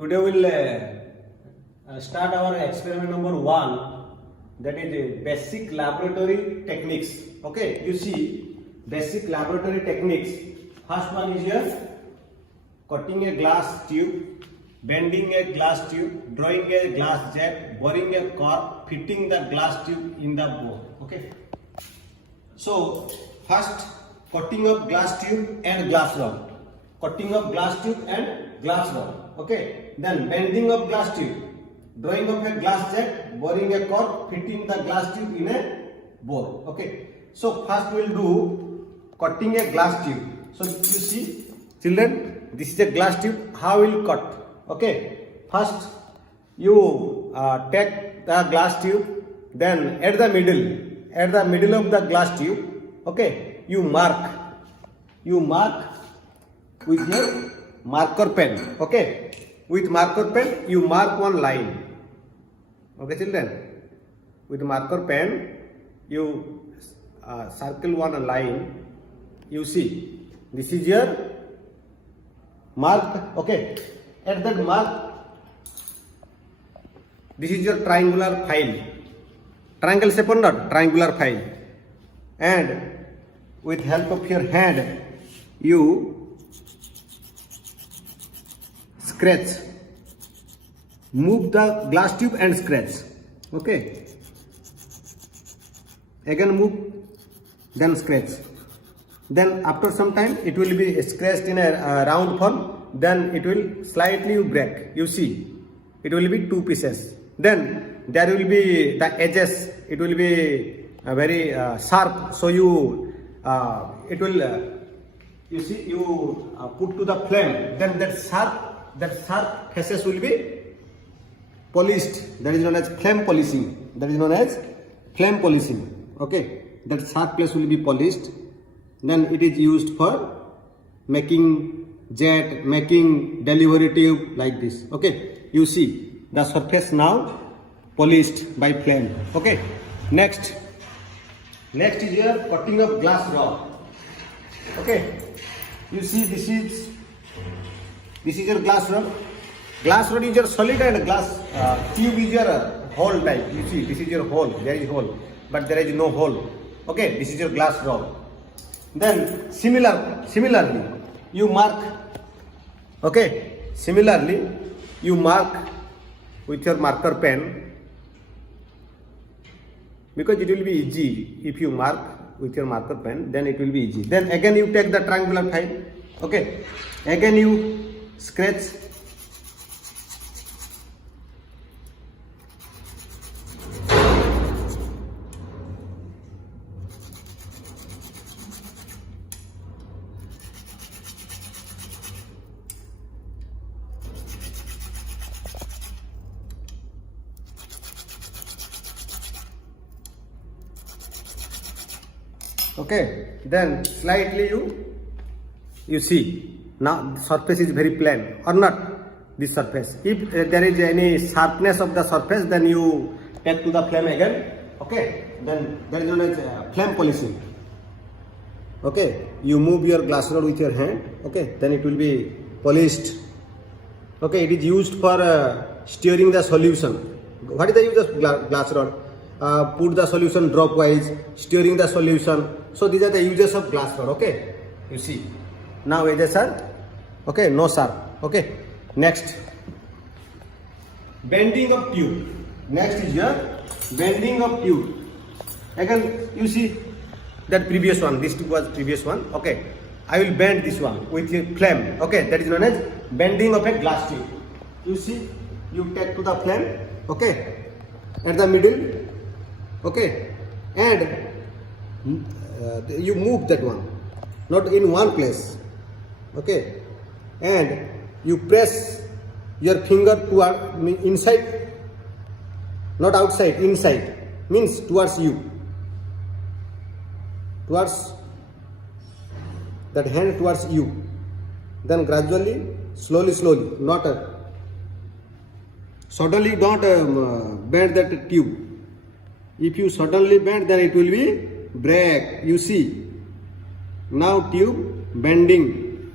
Today we'll start our experiment number 1, that is basic laboratory techniques. Okay, you see basic laboratory techniques. First one is here cutting a glass tube, bending a glass tube, drawing a glass jet, boring a cork, fitting the glass tube in the bore. Okay. So first cutting of glass tube and glass rod. Cutting of glass tube and glass rod. Okay. Then bending of glass tube, drawing of a glass jet, boring a cork, fitting the glass tube in a bore. Okay. So first we will do cutting a glass tube. So you see, children, this is a glass tube. How will cut? Okay. First you take the glass tube. Then at the middle of the glass tube, okay, you mark with your marker pen. Okay, with marker pen you mark one line. Okay, children, with marker pen you circle one line. You see, this is your mark. Okay, at that mark, this is your triangular file. Triangle shape or not? Triangular file. And with help of your hand, you scratch. Move the glass tube and scratch. Okay. Again move, then scratch. Then after some time it will be scratched in a round form. Then it will slightly break. You see, it will be two pieces. Then there will be the edges. It will be very sharp. So you it will you see, you put to the flame. Then that sharp faces will be polished. That is known as flame polishing. Okay, that sharp place will be polished. Then it is used for making jet, making delivery tube like this. Okay, you see the surface now polished by flame. Okay, next is your cutting of glass rod. Okay, you see this is your glass rod. Glass rod is your solid and glass tube is your hole type. You see, this is your hole. There is hole, but there is no hole. Okay, this is your glass rod. Then similarly you mark. Okay, similarly you mark with your marker pen, because it will be easy if you mark with your marker pen, then it will be easy. Then again you take the triangular file. Okay, again you scratch. Okay, then slightly you see, now the surface is very plain or not, this surface. If there is any sharpness of the surface, then you take to the flame again. Okay, then there is known as flame polishing. Okay, you move your glass rod with your hand. Okay, then it will be polished. Okay, it is used for stirring the solution. What is the use of glass rod? Put the solution drop wise, stirring the solution. So these are the uses of glass rod. Okay, you see, now edges are okay, no sharp. Okay, next, bending of tube. Next is your bending of tube. Again you see that previous one, this was previous one. Okay, I will bend this one with a flame. Okay, that is known as bending of a glass tube. You see, you take to the flame. Okay, at the middle. Okay, and you move that one, not in one place. Okay, and you press your finger toward inside, not outside, inside, means towards you, towards that hand, towards you. Then gradually, slowly, not suddenly, don't bend that tube. If you suddenly bend, then it will be break. You see, now tube bending.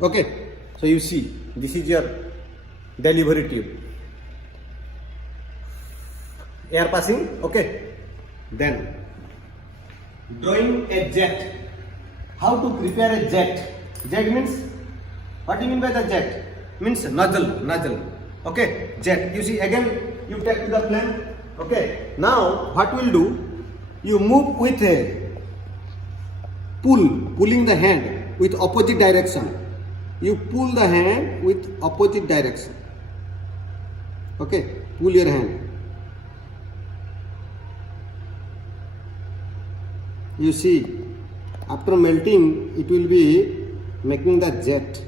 Okay, So you see, this is your delivery tube. Air passing, okay. Then drawing a jet. How to prepare a jet? Jet means, what do you mean by the jet? Means nozzle. Okay, jet. You see, again you take to the plane. Okay. Now what we'll do? You move with a pulling the hand with opposite direction. You pull the hand with opposite direction. Okay, pull your hand. You see, after melting, it will be making the jet.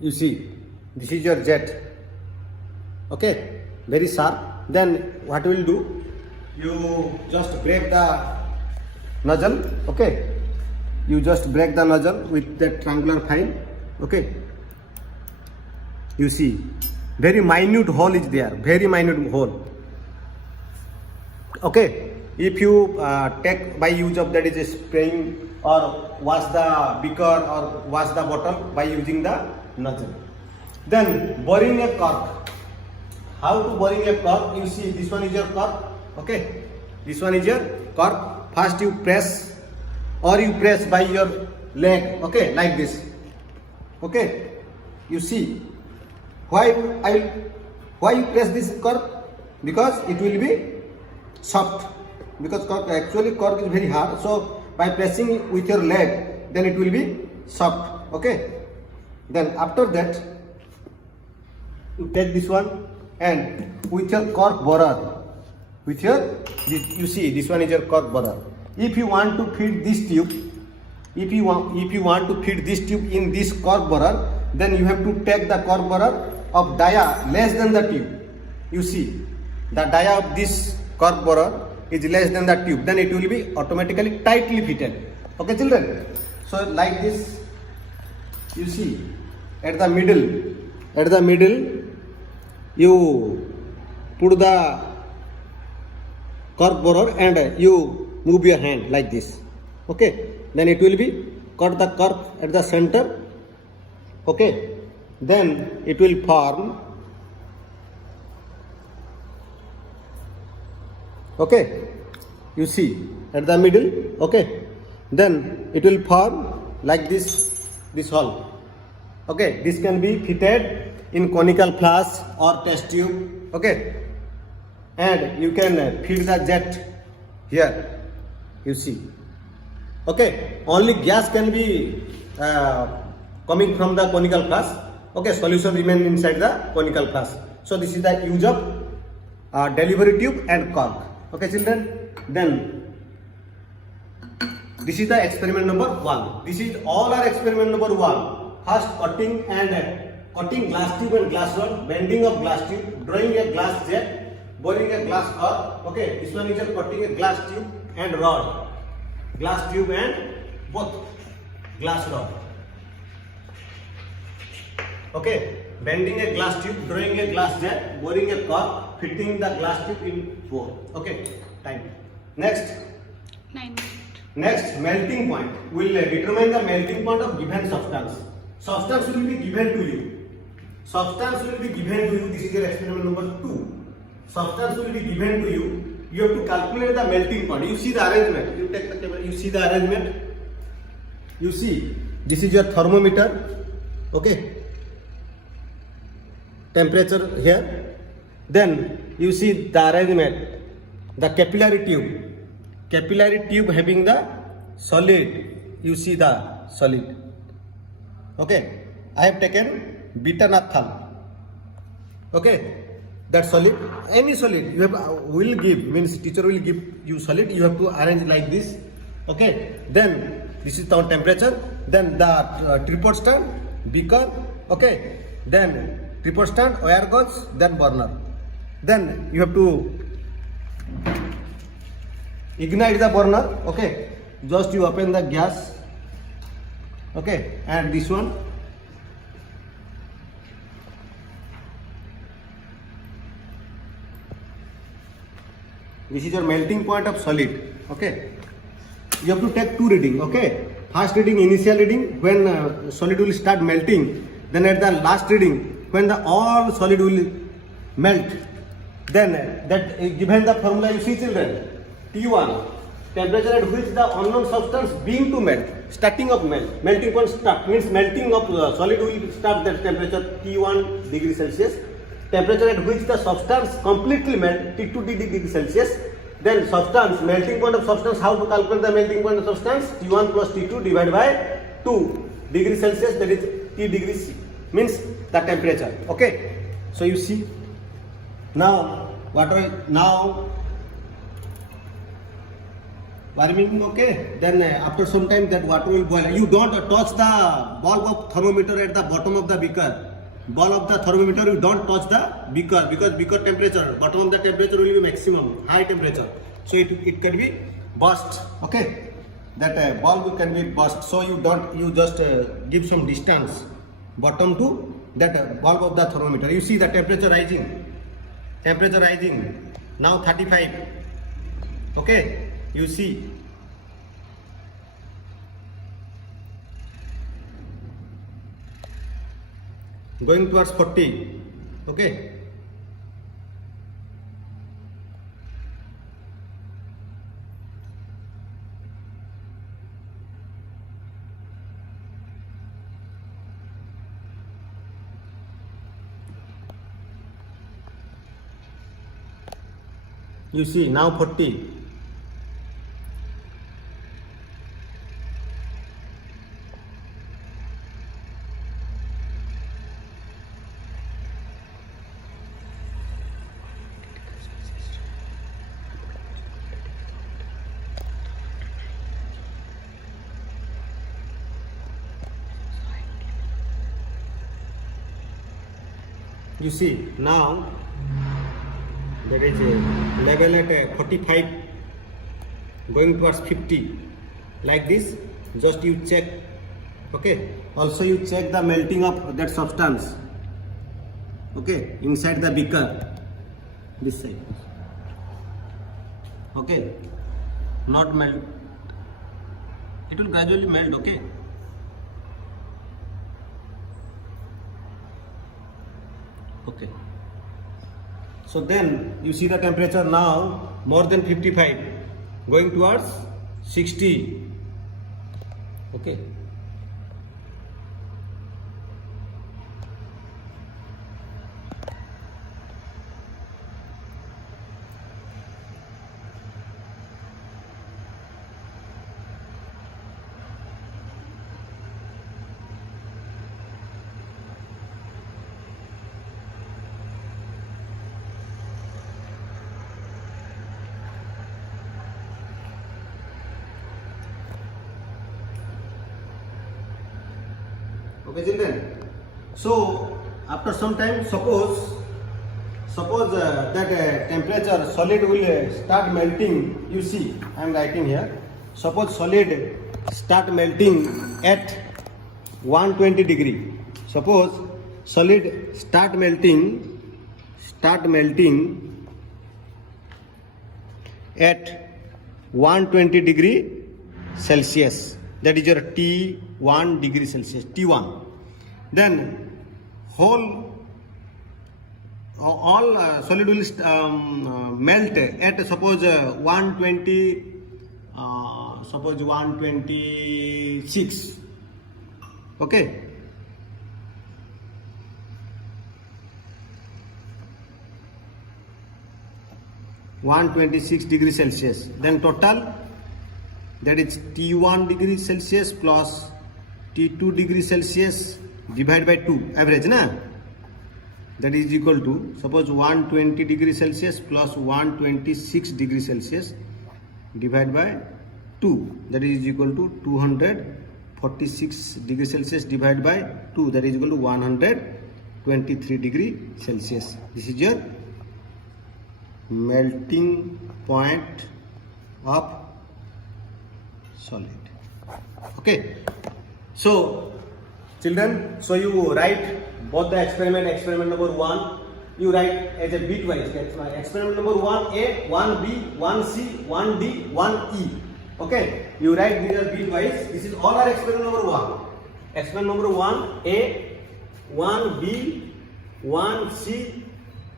You see, this is your jet. Okay, very sharp. Then what we will do? You just break the nozzle. Okay, you just break the nozzle with that triangular file. Okay, you see, very minute hole is there. Very minute hole. Okay, if you take by use of that is a spraying or wash the beaker or wash the bottle by using the nozzle. Then boring a cork. How to boring a cork? You see, this one is your cork. Okay, this one is your cork. First you press or you press by your leg. Okay, like this. Okay, you see why you press this cork? Because it will be soft. Because cork is very hard. So by pressing it with your leg, then it will be soft. Okay. Then after that, you take this one and with your cork borer, you see, this one is your cork borer. If you want to feed this tube, if you want to feed this tube in this cork borer, then you have to take the cork borer of dia less than the tube. You see, the dia of this cork borer is less than the tube. Then it will be automatically tightly fitted. Okay, children. So like this. You see, at the middle, you put the cork borer and you move your hand like this. Okay, then it will be cut the cork at the center. Okay, then it will form. Okay, you see at the middle. Okay, then it will form like this hole. Okay, this can be fitted in conical flask or test tube. Okay, and you can feed the jet here. You see. Okay, only gas can be coming from the conical flask. Okay, solution remain inside the conical flask. So this is the use of delivery tube and cork. Okay, children. Then this is the experiment number 1. This is all our experiment number 1. First, cutting glass tube and glass rod, bending of glass tube, drawing a glass jet, boring a glass cork. Okay, this one is cutting a glass tube and rod, glass tube and both glass rod. Okay, bending a glass tube, drawing a glass jet, boring a cork, fitting the glass tube in bore. Okay, time. Next. 9 minutes. Next, melting point. We will determine the melting point of given substance. Substance will be given to you. This is your experiment number 2. Substance will be given to you. You have to calculate the melting point. You see the arrangement. You take the camera. You see the arrangement. You see, this is your thermometer. Okay. Temperature here. Then you see the arrangement. The capillary tube having the solid. You see the solid. Okay, I have taken beta naphthol. Okay, that solid, any solid you have will give, means teacher will give you solid. You have to arrange like this. Okay, then this is the temperature. then the tripod stand, beaker, okay, then tripod stand, wire gauge, then burner. Then you have to ignite the burner, okay, just you open the gas, okay, and this one, this is your melting point of solid, okay. You have to take two reading, okay. First reading, initial reading, when solid will start melting. Then at the last reading, when the all solid will melt. Then that given the formula, you see children, T1, temperature at which the unknown substance being to melt, starting of melting point start, means melting of solid will start that temperature T1 degree Celsius. Temperature at which the substance completely melt, T2 degree Celsius. Then substance, melting point of substance, how to calculate the melting point of substance? T1 plus T2 divided by 2 degree Celsius, that is T degrees C, means the temperature, okay. So you see, now water, now warming, okay. Then after some time that water will boil. You don't touch the bulb of thermometer at the bottom of the beaker. Bulb of the thermometer, you don't touch the beaker, because beaker temperature, bottom of the temperature will be maximum, high temperature. So it can be burst, okay. That bulb can be burst. So you just give some distance bottom to that bulb of the thermometer. You see the temperature rising. Temperature rising. Now 35. Okay. You see. Going towards 40. Okay. You see now 40. You see now there is a level at 45 going towards 50, like this. Just you check, okay. Also you check the melting of that substance, okay, inside the beaker, this side, okay. Not melt, it will gradually melt, okay. Okay. So then you see the temperature now more than 55, going towards 60. Okay. Okay, children. So after some time, suppose that temperature solid will start melting. You see, I am writing here. Suppose solid start melting at 120 degree. Suppose solid start melting at 120 degree Celsius. That is your T1 degree Celsius, T1. Then all solid will melt at suppose 120, suppose 126. Okay. (126 degree Celsius). Then total, that is T1 degree Celsius plus T2 degree Celsius divided by 2, average, na? That is equal to, suppose 120 degree Celsius plus 126 degree Celsius divided by 2, that is equal to 240 46 degree Celsius divided by 2, that is equal to 123 degree Celsius. This is your melting point of solid. Okay, so children, so you write both the experiment number 1, you write as a bitwise. Experiment number 1A, 1B, 1C, 1D, 1E. Okay, you write these are bitwise. This is all our experiment number 1. Experiment number 1A, 1B, 1C,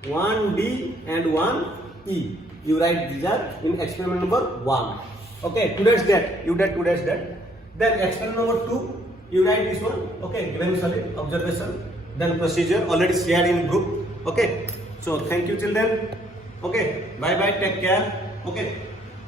1D and 1E. You write these are in experiment number 1. Okay, today's date, you date today's date. Then experiment number 2, you write this one. Okay, grain solid observation. Then procedure already shared in group. Okay, so thank you children. Okay, bye bye, take care. Okay.